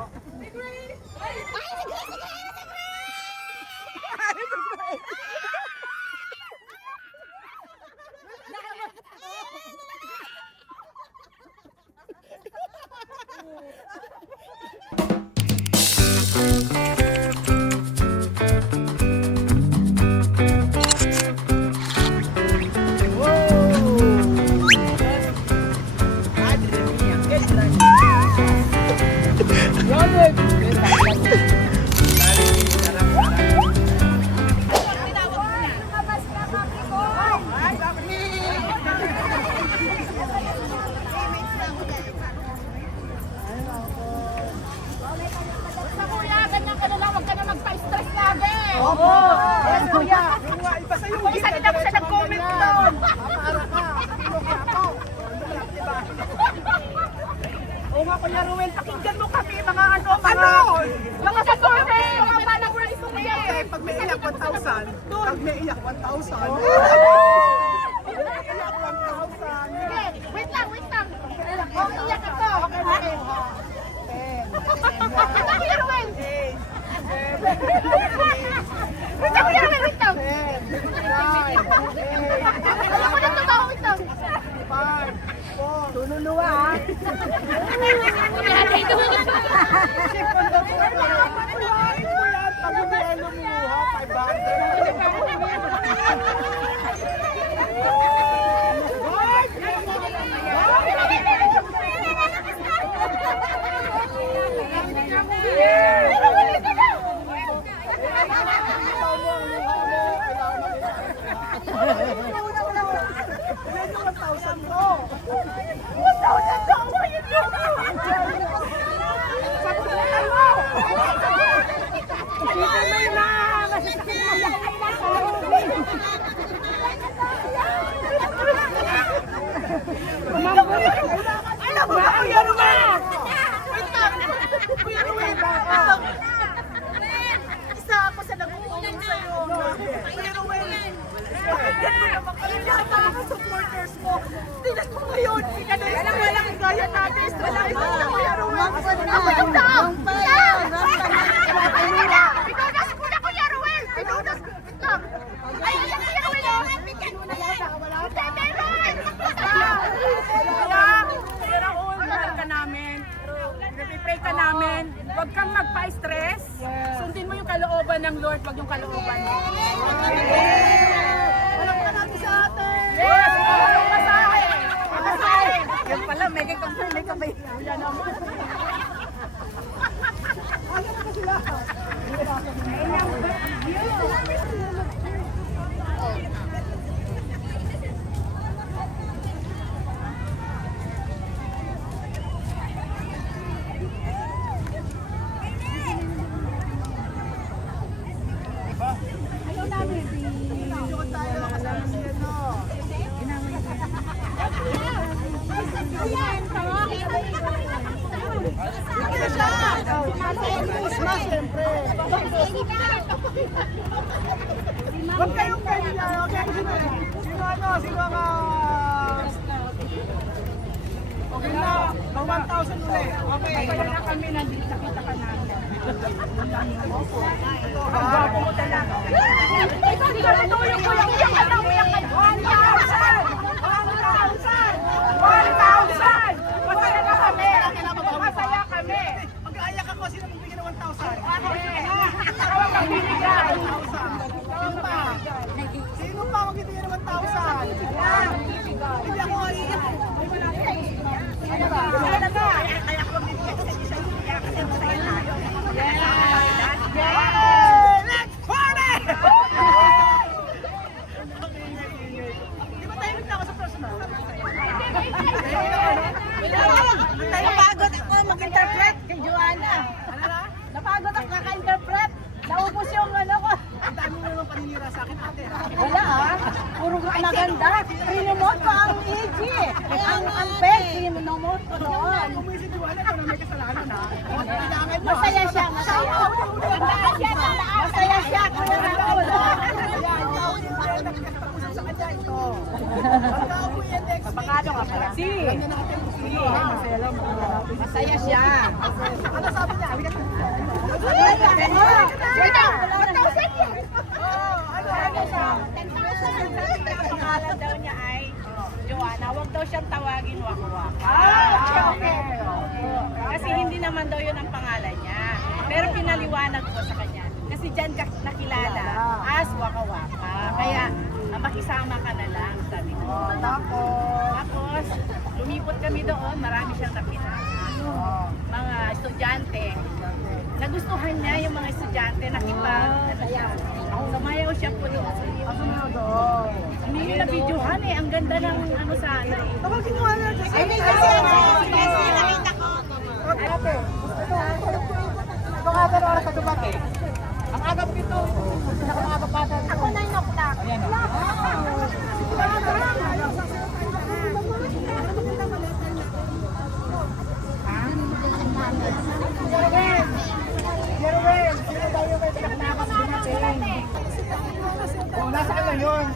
Oo nga, Kuya Ruel, pakinggan mo kami, mga mga supporter, mga followers mo kuya. Pag may iyak 1,000, pag may iyak 1,000. Sige, wait lang. Oh, iyak ako. Okay. Ito, Kuya Ruel. Wait lang, Kuya Ruel, wait lang. Alam ko na totoo, wait lang. Tululuwa ha. Alam mo ba, Kuya Ruel? Kuya Ruel, isa ako sa nag-uulong sa'yo. Kuya Ruel, pakinggan mo naman kami lahat ng mga supporters mo. Tingnan mo ngayon, alam mo lang gaya natin. Stress na Kuya Ruel. Ako yung tao! Pinunas ko na Kuya Ruel! Pinunas ko! Ay, Kuya Ruel! Kuya Raul, mahal ka namin. Nagpipray ka namin. Huwag kang magpa-stress. Sundin mo yung kalooban ng Lord, huwag yung kalooban mo. Walang ka natin sa atin! Yes! Masahe! Yan pala, may kamay. Yan naman. Ano na sila? Huwag kayong ganyan, okay? Sino nga? Okay na, 1,000 ulit. Okay. Kaya na kami, nandito nakita ka namin. Ang gwapo mo talaga. Hindi ka natulong ko lang. Uyak ka lang, uyak ka lang. 1,000! Masaya na kami. Masaya kami. Mag-aayak ako, sino magbigay ng 1,000? Ikaw ang bibigyan. Sino pa magbibigay ng 1,000? Hindi ako iiyak. Ano ba? Talaga. Kaya ako magbibigay kasi hindi siya iiyak kasi masaya tayo. Let's party! Di ba tayo nagtaka sa personal? Napagod ako mag-interpret kay Joanna. Napagod ako kaka-interpret. Naubos yung ano ko. Ang dami mo naman paninira sa akin ate ha. Wala puro maganda. Rinomot ko ang EG. Ang peg, rinomot ko doon. Kung si Juana, kung may kasalanan ha. Masaya siya, masaya. Masaya siya, Kuya Raul. Sa kanya ito. Pagkaupo yan next week. Pakado ka pala. Si. Masaya lang. Masaya siya. Ano sabi niya? naman daw yun ang pangalan niya. Pero pinaliwanag ko sa kanya. Kasi dyan ka nakilala as Waka Waka. Kaya makisama ka na lang, sabi ko. Tapos, lumipot kami doon, marami siyang nakita. Mga estudyante. Nagustuhan niya yung mga estudyante, sumayaw siya po doon. Hindi nyo na-videohan eh, ang ganda ng ano sa ano eh. Kapag kinuha na siya. Ay, kasi nakita ko. Ate, ito nga pero oras sa dumating. Ang agap nito, pinakamagap bata. Ako 9 o'clock. Ayan o. Jerwin, sino tayo may pinakamakas dumating? O, nasa ka na yun.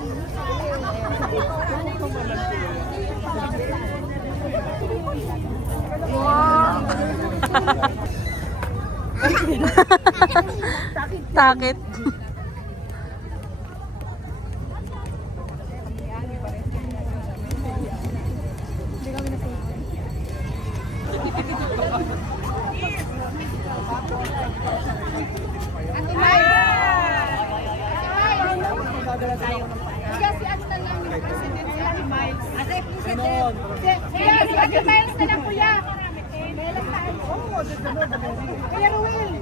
Takit. Si ano na lang yung president niya. Ate, Ganon. Kuya, si Ate Miles na lang, kuya. Kuya Ruel,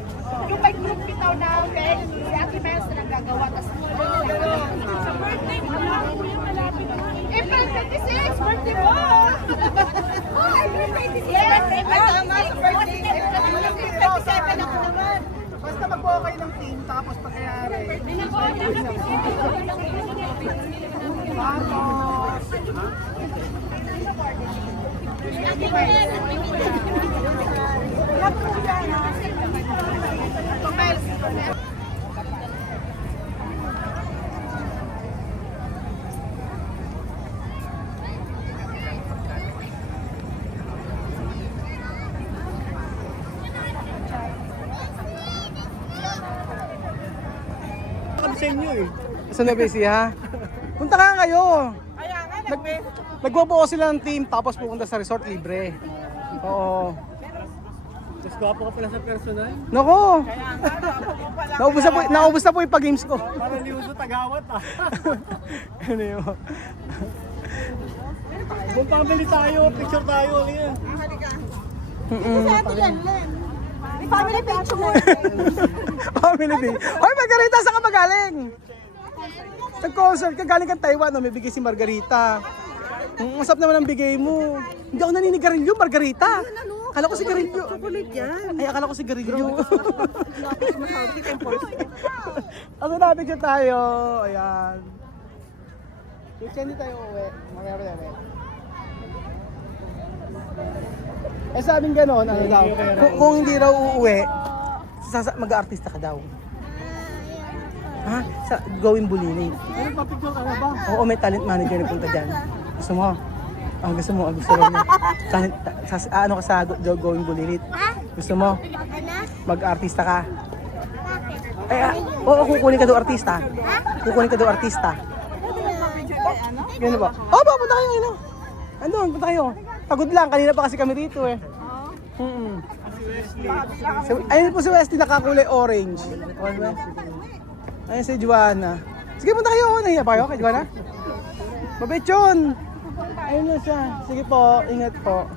yung may group bitaw na okay, si Ate Miles na lang gagawa. Tapos sa birthday mo na, kuya malapit. April 26, birthday mo! Oh, April 26! Yes, April 26! April 27 ako naman. Basta mag-buo kayo ng team, tapos pagkayari. Sa inyo eh. Sa Nebesi ha? Punta ka kayo. Kaya nga, Nagbubuo sila ng team tapos pupunta sa resort libre. Oo. mas gwapo ka pala sa personal. Nako. Naubos na po yung pag-games ko. Parang liuso tagawat ah. Ano yun? Kung pambili tayo, picture tayo. Ano yan? May family picture. Family day. Oy, Margarita, saan ka magaling? Nag-concert ka, galing kang Taiwan, may bigay si Margarita. Masap naman ang bigay mo. Hindi ako naninigarilyo, Margarita. Akala ko sigarilyo. Chocolate yan. Ay, akala ko sigarilyo. Ano na, picture tayo. Ayan. Picture hindi tayo uwi. Mamaya pa uwi. Eh sabing gano'n, ano daw, kung hindi raw uuwi, mag-aartista ka daw. Ha? Sa Going Bulilit. Ano pa picture ka na ba? Oo, may talent manager na punta dyan. Gusto mo? Ang gusto mo, ang gusto mo. Talent, ano ka sa Going Bulilit? Gusto mo? Mag-artista ka? Oo, kukunin ka daw artista. Kukunin ka daw artista. Gano'n ba? Oo, punta kayo ngayon. Andun, punta kayo. Pagod lang, kanina pa kasi kami rito eh. Ayun po si Wesley, nakakulay orange. Ayun si Juana. Sige, punta kayo. Nahiya pa kayo kay Juana? Mabait yun. Ayun na siya. Sige po, ingat po.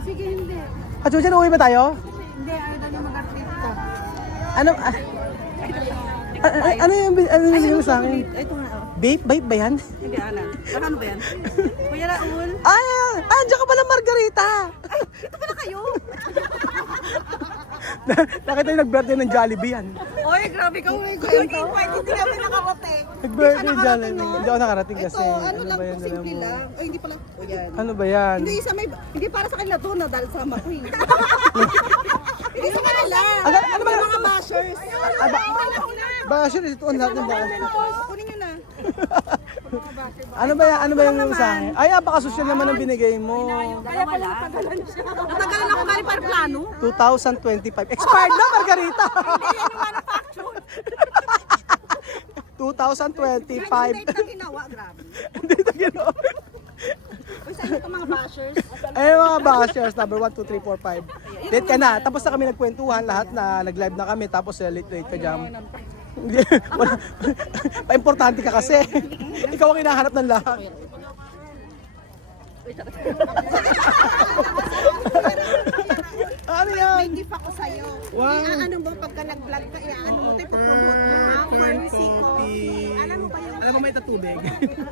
Sige, hindi. At Juana, uwi ba tayo? Hindi, ayaw na yung mag-artista. Ano? Ano yung mo sa akin? Ito nga, oh. Babe ba yan? Hindi, Ana. Ano ba yan? Kuya Raul. Ay, andiyan ka pala, Margarita. Ay, ito pala kayo. Nakita yung nag-birthday ng Jollibee yan. Oy, grabe ka. Nag-invite, hindi kami nakarating. Nag-birthday ng Jollibee. Hindi ako nakarating kasi. Ano lang ba po, yan, simple alam mo? lang. Ay, hindi pala. O yan. Ano ba yan? Hindi, hindi para sa kanila to na dahil sama ko eh. Hindi sa kanila. Ano ba? Mga bashers. Basher, ito ang lahat ng basher. Kunin nyo na. Ano ba yan? Ano ba yung sa akin? Ay, apaka-social naman ang binigay mo. Kaya pala matagalan siya. Natagalan ako galing para plano. 2025. Expired na, Margarita! Hindi, yan yung manufacture. 2025. Date na ginawa, grabe. Hindi na gano'n. Uy, sa inyo ka mga bashers. Ay, mga bashers, number 1, 2, 3, 4, 5. Late ka na. Tapos na kami nagkwentuhan lahat na nag-live na kami. Tapos late ka jam. Hindi, wala. Pa-importante ka kasi. Ikaw ang hinahanap ng lahat. Ano yan? May gift ako sa'yo. Wow. Iaano mo pagka nag-vlog ka, iaano mo tayo, promote mo ha, Pharmacy ko. Alam mo ba yung, Alam mo may tatubig?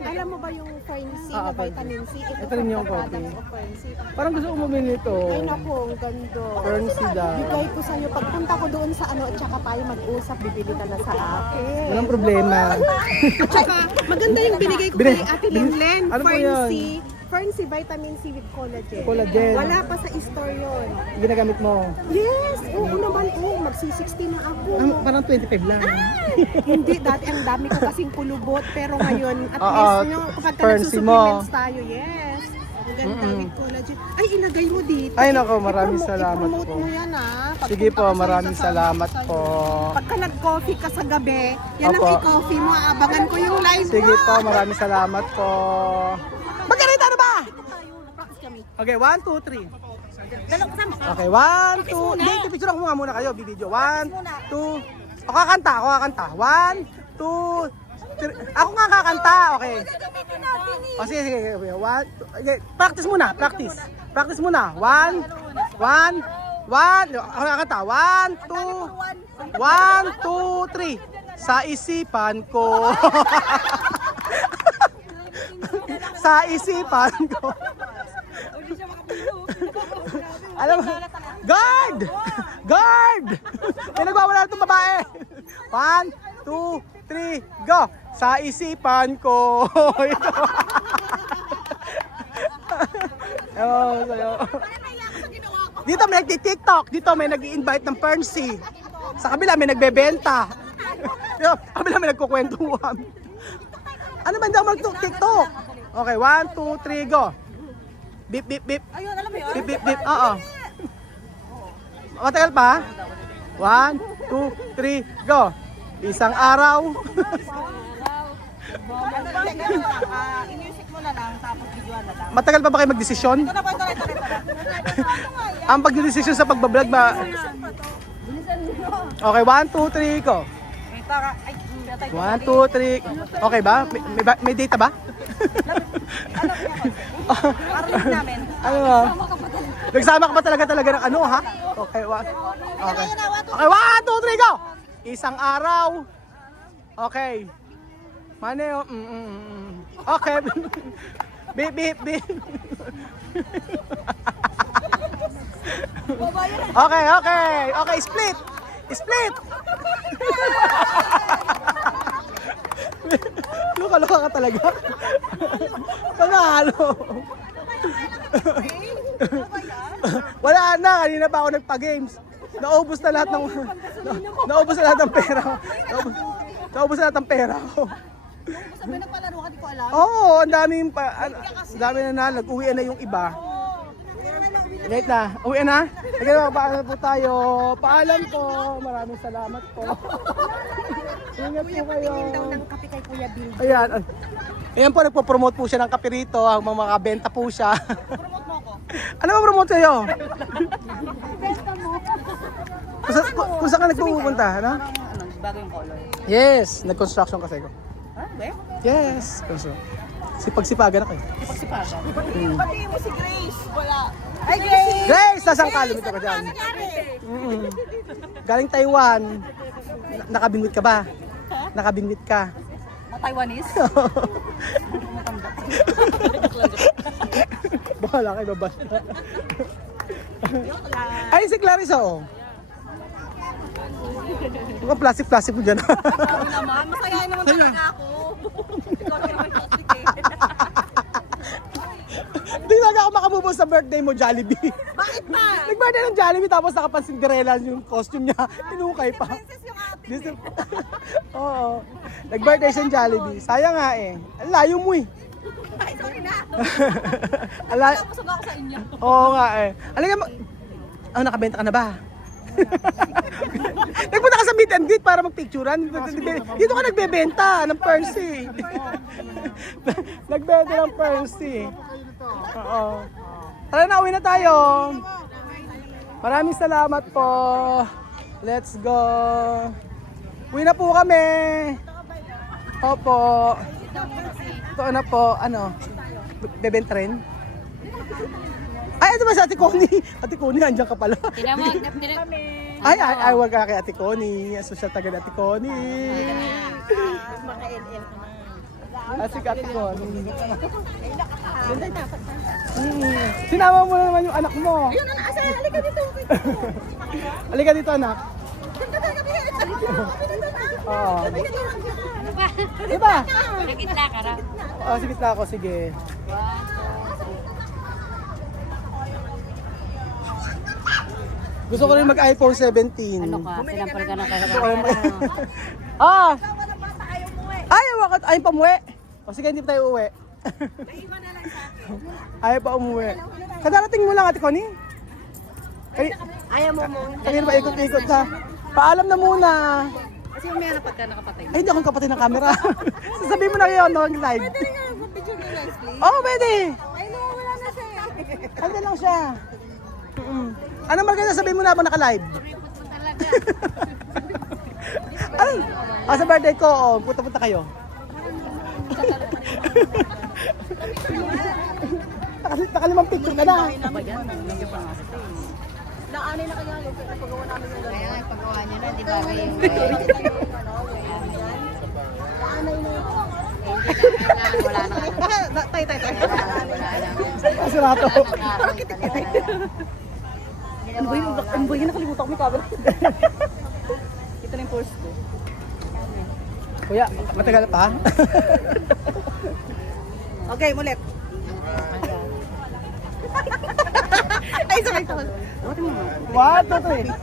alam mo ba yung Pharmacy na vitamin C? Ito rin yung product coffee. of Pharmacy. Parang gusto ko bumili nito. Ay naku, ang ganda. Currency daw. Bigay ko sa'yo. Pagpunta ko doon sa ano, at saka tayo mag-usap, bibili ka na sa akin. Walang problema. At saka, maganda yung binigay ko Bili- kay Ate Lenlen. Ano po yun? Fern-C vitamin C with collagen. Collagen. Wala pa sa store yun. Ginagamit mo. Yes! Oo naman, magsi-60 na ako. Parang 25 lang. Hindi, dati ang dami ko kasing pulubot. Pero ngayon, at Oo, least, no, kapag ka Fern-C nagsusupplements tayo, yes. Ang ganda with collagen. Ay, ilagay mo dito. Ay, nako, maraming salamat I-promote po. mo yan, ha. Sige po, Pagpunta ka sa maraming kasama salamat ko sa'yo. po. Pagka nag-coffee ka sa gabi, yan Opo. ang i-coffee mo. Aabangan ko yung live mo. Sige po, maraming salamat po. Magkarita na ba? Okay, 1, 2, 3. Okay, 1, 2. Hindi, picture ako muna kayo, video. 1, 2. Ako kakanta. 1, 2, 3. Ako nga kakanta, okay. O sige, sige. 1, 2. Okay, practice muna, practice. Practice muna. 1, 1. Ako kakanta. 1, 2, 3. Sa isipan ko. Sa isipan ko. Alam mo, guard! Guard! May nagwawala itong babae. 1, 2, 3, go! Sa isipan ko. Ito. Ewan ko sa'yo. Dito may nagti-tiktok. Dito may nag-i-invite ng Pern-C. Sa kabila may nagbebenta. Sa kabila may nagkukwentuhan. Ano ba daw mag-tiktok? Okay, 1, 2, 3, go! Bip, bip, bip. Ayun, alam mo yun? Bip, bip, bip. Oo. Matagal pa? 1, 2, 3, go. Isang araw. I-music mo na lang, tapos videoan na lang. Matagal pa ba kayo magdesisyon? Ang pagdedesisyon sa pagbablog ba? Okay, 1, 2, 3, go. 1, 2, 3. Okay ba? May data ba? Ano ba? Nagsama ka ba talaga ng ano, ha? Okay, okay. Okay, 1, 2, 3, go! Isang araw. Okay. Maneo. Okay. Beep, beep, beep. Okay, okay. Okay, split. Split. Luka-luka ka talaga. Panalo. Wala na, kanina pa ako nagpa-games. Naubos na lahat ng naubos na lahat ng pera. Naubos na lahat ng pera ko. Sabi nagpalaro ka, di ko alam. Oo, ang daming ang dami na nalag. Uwian na yung iba. Late na. Uwian na? Sige, paalam po tayo. Paalam po. Maraming salamat po. Ingat po kayo. Daw ng kape kay Kuya Bill. Ayan. Ayan po, nagpo-promote po siya ng kapirito. Ang mga benta po siya. Promote mo ako. Ano ba promote kayo? Benta mo. Kung saan ka nagpupunta, ano? Bagong color. Yes, nag-construction kasi ko. Ha? Be? Yes, construction. Sipag-sipagan ako eh. Pagsipagan. Pati mo si Grace. Wala. Ay, Grace! Grace, nasang kalimit ako dyan. Galing Taiwan. Nakabingwit ka ba? Nakabingwit ka. Taiwanese? Bahala kayo, babas. Ay, si Clarissa, oh. Mukhang plastic-plastic mo dyan. naman, masayahin naman talaga ako. Ikaw naman toxic eh. Hindi talaga ako makamove sa birthday mo, Jollibee. Bakit pa? Nag-birthday ng Jollibee tapos nakapan-Cinderella yung costume niya. Tinukay pa. Princess yung ate. Oo. Nag-birthday siya ng Jollibee. Sayang nga eh. Ang layo mo eh. Ay, sorry na. Ang layo. Pusog ako sa inyo. Oo nga eh. Alam nga, nakabenta ka na ba? Nagpunta ka sa meet and greet para magpicturean. Dito ka nagbebenta ng Pern-C. Nagbenta ng Pern-C. Oo. Tara na, uwi na tayo. Maraming salamat po. Let's go. Uwi na po kami. Opo. Ito na po, ano? Bebenta rin? Ay, ito ba si Ate Connie? Ate Connie, andyan ka pala. Ay, wag ka kay Ate Connie. Social taga ni Ate Connie. Si Ate Connie. Sinama mo na naman yung anak mo. Yun na, asa, halika dito. Halika dito, anak. Oo. Diba? Nagitla ka raw. Oh, sige na ako, sige. Gusto ko rin mag-iPhone 17. Ano ka? Sinampal ka na kaya. Ah! Ayaw pa umuwi. O sige, hindi pa tayo uwi. Ayaw pa umuwi. Kadarating mo lang, Ate Connie. Ayaw mo mo. Kanina pa ikot-ikot ha. Paalam na muna. Kasi umaya na pagka nakapatay. Ay, hindi akong kapatid ng camera. Sasabihin mo na yun, no, live. Pwede nga, video mo lang, please. Oo, pwede. Ay, no, wala na siya. Handa lang siya. Ano maganda sabihin mo na habang naka-live? Ano? Sa birthday ko, oh, punta-punta kayo. Nakalimang picture ka na. Naanay na kaya yung paggawa namin yung Kaya nga, paggawa niya na, di ba kayo? Wala na. Tay. Kasi rato. Ano ba yun? Nakalimutan ko may camera. Ito na yung purse ko. Kuya, matagal pa? Okay, mulit. Ay, sabay. 1, 2, 3.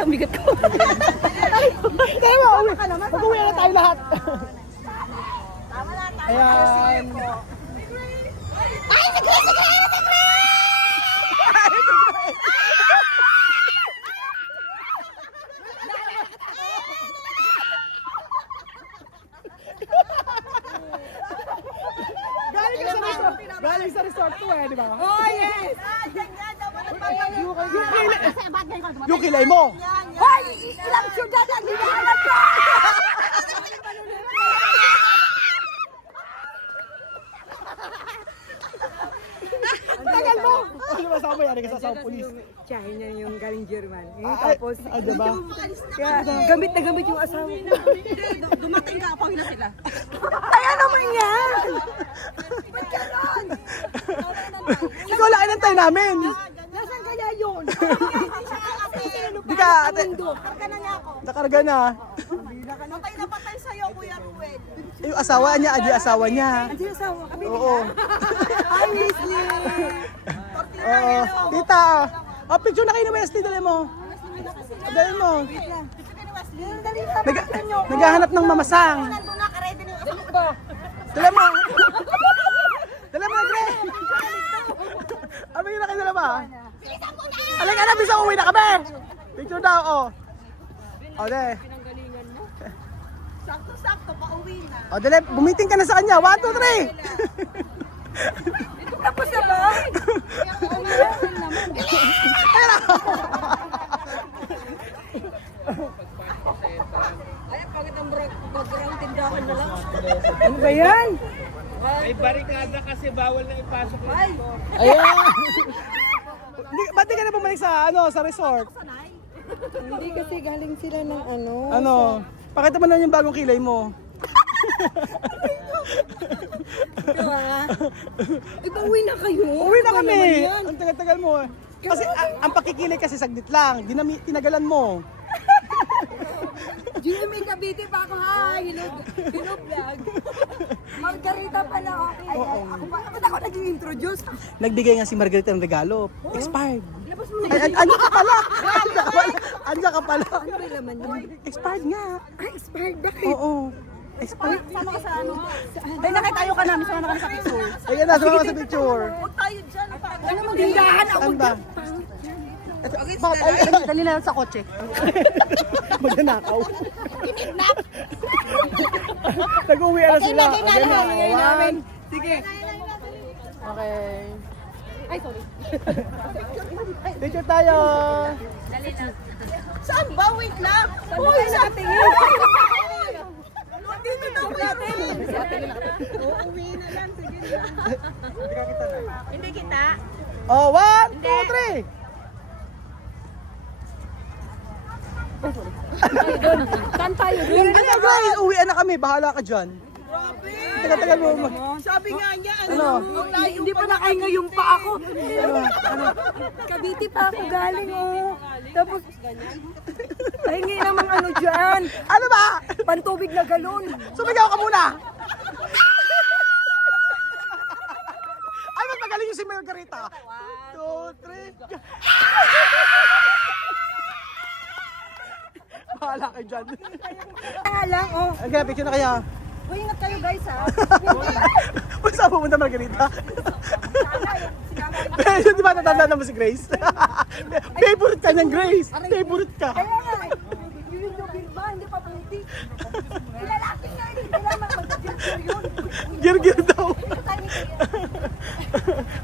Ang bigat ko. Tayo mo, uwi. Mag-uwi na tayo lahat. Ayan. Galing sa resort to eh, di ba? Oh, yes! Yung kilay mo. Hoy! Ilang syudad ang hinahanap ko! Tagal mo. Ano ba sa mo yan? Ka sa pulis. Tiyahin niya yung galing German. Tapos, diba? Kaya gamit na gamit yung asawa ko. Dumating ka, pahila sila. Kaya naman yan! Ikaw lang inantay namin. Nasaan kaya yun? Di ka, ate. Karga na niya ako. Nakarga na. Patay na patay sa'yo, Kuya Ruel. Yung asawa niya, adi asawa niya. Hindi asawa kami. Oo. Hi, Wesley! Oo. Tita. Oh, picture na kayo ni Wesley, dali mo. Dali mo. Naghahanap ng mamasang. Nandun na, ka-ready na yung asawa. Dali mo. Dali mo, Gre. Abigin na kayo dala ba? Halika na, bisa uwi na kami. Picture daw, oh. O, dali. Sakto-sakto, pauwi na. O, dali, bumiting ka na sa kanya. 1, 2, 3. Tapos na ba? Ay, pagkat ang background tindahan na lang. Ano ba yan? May barikada kasi bawal na ipasok. Ayan. Ba't di ka na bumalik sa, sa resort? Hindi kasi galing sila ng ano. Ano? Pakita mo na yung bagong kilay mo. Ipa-uwi na kayo. Uwi na kami. Ang tagal-tagal mo. Kasi ang pakikilay kasi saglit lang. Tinagalan mo. Jimmy Cavite pa ako. Hi! Hello vlog. Margarita pala ako. Ay, ako pa. Ba't ako nag-introduce? Nagbigay nga si Margarita ng regalo. Expired. Ay, andyan ka pala. Andyan ka pala. Ano ba laman yun? Expired nga. Ay, expired na Oo. Expired. Sama ka sa ano? Ay, nakitayo ka namin. Sama ka sa picture. Ayan na, sumama sa picture. Huwag tayo dyan. Ano mang tindahan ako Saan ba? Bakit? Ay, Dali na lang sa kotse. magnanakaw. Nag-uwi na sila. Okay, Okay, namin. Sige. Okay. Ay, sorry. Picture tayo. Saan ba? Wait lang. Uy, sa tingin. Dito daw natin. Uuwi na lang, sige na. Hindi kita. Oh, 1, 2, 3. Saan tayo? Hindi na guys, uwi na kami. Bahala ka dyan. Grabe. Tagal-tagal mo. Sabi nga niya, Ano? Hindi pa nakahinga yung pa ako. Cavite pa ako galing, oh. Tapos, pahingi namang ano dyan. Ano ba? Pantubig na galon. Sumigaw ka muna. Ay, mas magaling yung si Margarita. 1, 2, 3. Bahala kayo dyan. Kaya lang, oh. Okay, picture na kaya. Uy, ingat kayo guys, ha. Kung saan pumunta Margarita? Pero di ba natanda naman si Grace? Favorite ka niyang Grace. Favorite ka. Kaya nga, yun yung birba, hindi pa puti. Ilalaki nga, hindi kailangan mag-gir yun. Gir-gir daw.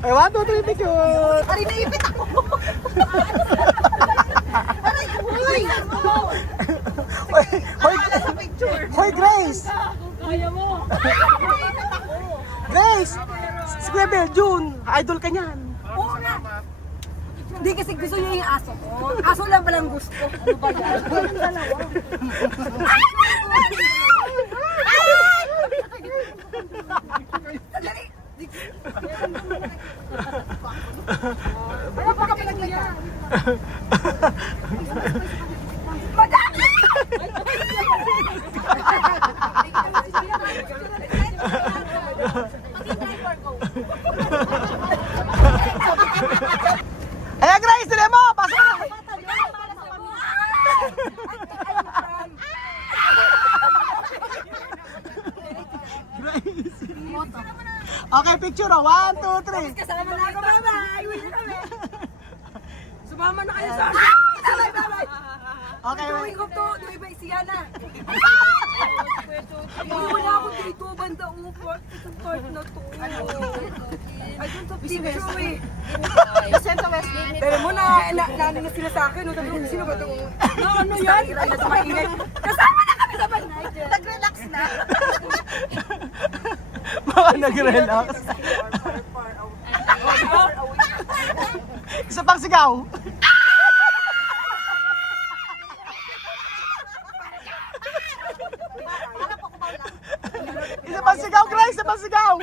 Ay, 1, 2, 3, picture. Aray, naipit ako. Aray, uy. Hoy, Grace! kaya mo. Grace! Si Kuya Bel, June, idol ka niyan. Oo nga. Hindi kasi gusto niya yung aso ko. Aso lang palang gusto. Ano ba yan? Yung dalawa. Sandali. Ano pa ka pinaglagyan? Madami! Ayan, Grace, dali mo! Pasok na! Grace. Okay, picture, 1, 2, 3. Kasama na ako, bye-bye! Uwi na kami! Sumama na kayo sa akin! Bye-bye! Okay, Going up to, di ba Isiana? Wala ako dito, banda upot. Itong part na to. I don't have picture eh. Pero mo na sila sa akin. Sabi ko, sino ba ito? Ano yan? Kasama na kami sa banay. Nag-relax na. Mga nag-relax. Isa pang sigaw. Isa pang sigaw, Grace! Isa pang sigaw!